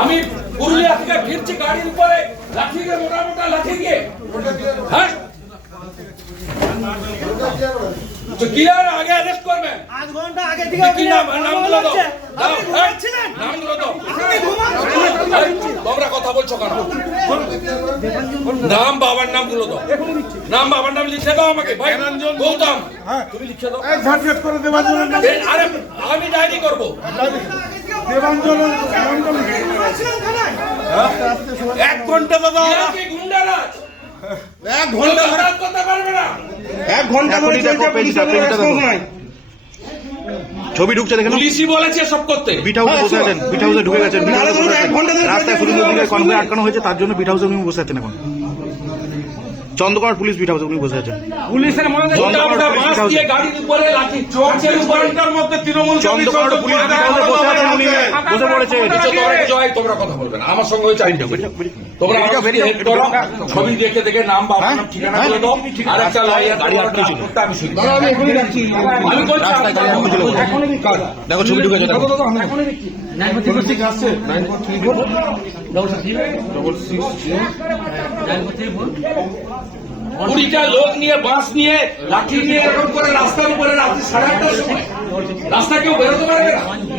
আমি পুরুলিয়া থেকে ফিরছি গাড়ির উপরে লাঠি দিয়ে মোটা মোটা লাঠি দিয়ে হ্যাঁ তো কি আর আগে অ্যারেস্ট করবেন 8 ঘন্টা আগে থেকে কি নামগুলো দাও নামগুলো দাও তোমরা কথা বলছো কেন নাম বাবার নামগুলো দাও নাম বাবার নাম লিখে দাও আমাকে ভাই গৌতম তুমি লিখে দাও ঝাড়খেট করে দেবাঞ্জন আরে আমি ডায়েরি করব দেবাঞ্জন 1 ঘন্টা দাদা কি গুন্ডারাজ 1 ঘন্টা কথা পারবে না 1 ঘন্টা ধরে চলছে ছবি ঢুকছে দেখেন পুলিশই বলেছে সব করতে বিট হাউসে বসে আছেন বিট হাউসে ঢুকে গেছেন রাস্তায় সুরেন্দ্র দিকে কনভয় আটকানো হয়েছে তার জন্য বিট হাউসে উনি বসে আছেন এখন চন্দ্রকর পুলিশ বিট হাউসে উনি বসে আছেন পুলিশের মনে বাস দিয়ে গাড়ির উপরে লাঠি চড়ছে উপরের মধ্যে তৃণমূল চন্দ্রকর পুলিশ বিট হাউসে বসে আছেন উনি বসে পড়েছে জয় তোমরা কথা বলবেন আমার সঙ্গে ওই চাইটা তোমরা আমাকে হেল্প করো ছবি দেখে দেখে নাম বাবার নাম ঠিকানা বলে দাও আর একটা লয়ার গাড়ি আটকেছিল আমি শুনি আমি এখনই রাখছি আমি বলছি রাস্তায় গাড়ি আটকেছিল দেখো ছবি ঢুকেছে দেখো ঠিক আছে 20টা লোক নিয়ে বাস নিয়ে লাঠি নিয়ে এরকম করে রাস্তার উপরে রাত্রি 8:30টার সময় রাস্তা কেউ বেরোতে পারবে না